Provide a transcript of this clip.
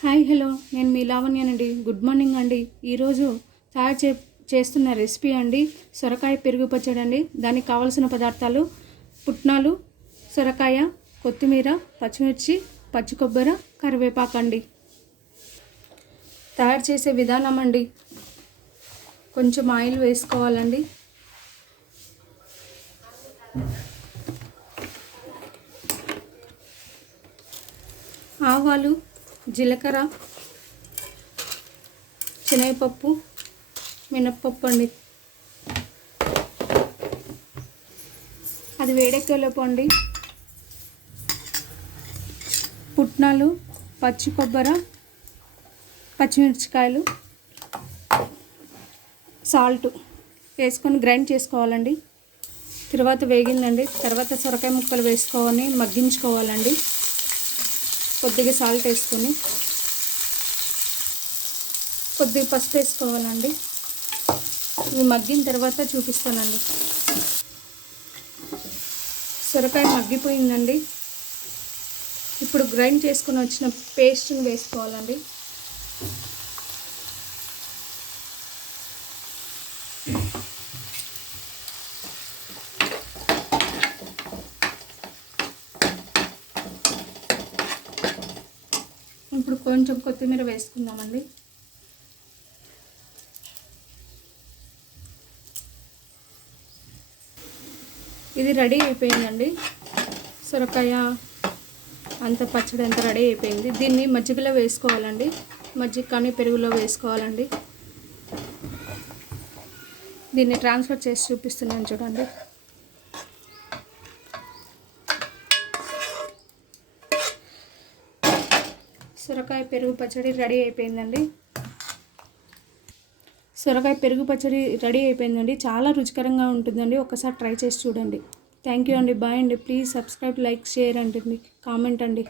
Hi hello. నేను మీ లావణ్యనండి good morning అండి. ఈరోజు తయారు చే చేస్తున్న రెసిపీ అండి సొరకాయ పెరుగు పచ్చడి అండి. దానికి కావలసిన పదార్థాలు పుట్నాలు సొరకాయ కొత్తిమీర పచ్చిమిర్చి పచ్చి కొబ్బరి కరివేపాకు అండి. తయారు చేసే విధానం అండి కొంచెం ఆయిల్ వేసుకోవాలండి. ఆవాలు జీలకర్ర శనగపప్పు మినప్పప్పు అండి. అది వేడెక్కేలోపు అండి. పుట్నాలు పచ్చి కొబ్బరి పచ్చిమిర్చికాయలు సాల్ట్ వేసుకొని గ్రైండ్ చేసుకోవాలండి. తర్వాత వేగిందండి. తర్వాత సొరకాయ ముక్కలు వేసుకొని మగ్గించుకోవాలండి. కొద్దిగా సాల్ట్ వేసుకొని కొద్దిగా పసుపు వేసుకోవాలండి. ఇవి మగ్గిన తర్వాత చూపిస్తానండి. సొరకాయ మగ్గిపోయిందండి. ఇప్పుడు గ్రైండ్ చేసుకుని వచ్చిన పేస్ట్ని వేసుకోవాలండి. ఇప్పుడు కొంచెం కొత్తిమీర వేసుకుందామండి. ఇది రెడీ అయిపోయిందండి. సొరకాయ అంత పచ్చడి అంత రెడీ అయిపోయింది. దీన్ని మజ్జిగలో వేసుకోవాలండి. మజ్జిగ కానీ పెరుగులో వేసుకోవాలండి. దీన్ని ట్రాన్స్ఫర్ చేసి చూపిస్తున్నాను చూడండి. సొరకాయ పెరుగు పచ్చడి రెడీ అయిపోయిందండి. సొరకాయ పెరుగు పచ్చడి రెడీ అయిపోయిందండి. చాలా రుచికరంగా ఉంటుందండి. ఒకసారి ట్రై చేసి చూడండి. థ్యాంక్ యూ అండి. బాయ్ అండి. ప్లీజ్ సబ్స్క్రైబ్ లైక్ షేర్ అండి. కామెంట్ అండి.